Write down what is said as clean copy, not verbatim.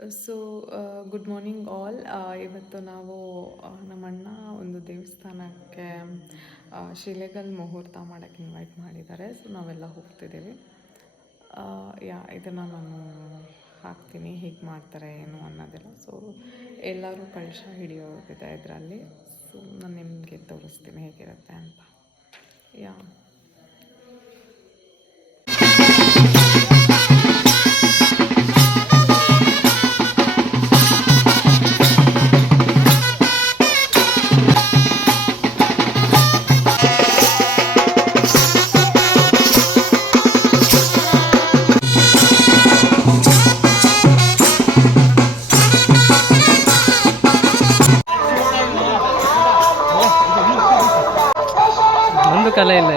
So good morning all. ಇವತ್ತು ನಾವು ನಮ್ಮ ಅಣ್ಣ ಒಂದು ದೇವಸ್ಥಾನಕ್ಕೆ ಶಿಲೆಗಲ್ ಮುಹೂರ್ತ ಮಾಡೋಕ್ಕೆ ಇನ್ವೈಟ್ ಮಾಡಿದ್ದಾರೆ. ಸೊ ನಾವೆಲ್ಲ ಹೋಗ್ತಿದ್ದೀವಿ. ಇದನ್ನು ನಾನು ಹಾಕ್ತೀನಿ, ಹೇಗೆ ಮಾಡ್ತಾರೆ ಏನು ಅನ್ನೋದೆಲ್ಲ. ಸೊ ಎಲ್ಲರೂ ಕಳಶ ಹಿಡಿಯೋದಿದೆ ಇದರಲ್ಲಿ. ಸೊ ನಾನು ನಿಮಗೆ ತೋರಿಸ್ತೀನಿ ಹೇಗಿರುತ್ತೆ ಅಂತ. ಯಾ ಒಂದು ಕಲೆ ಇಲ್ಲ.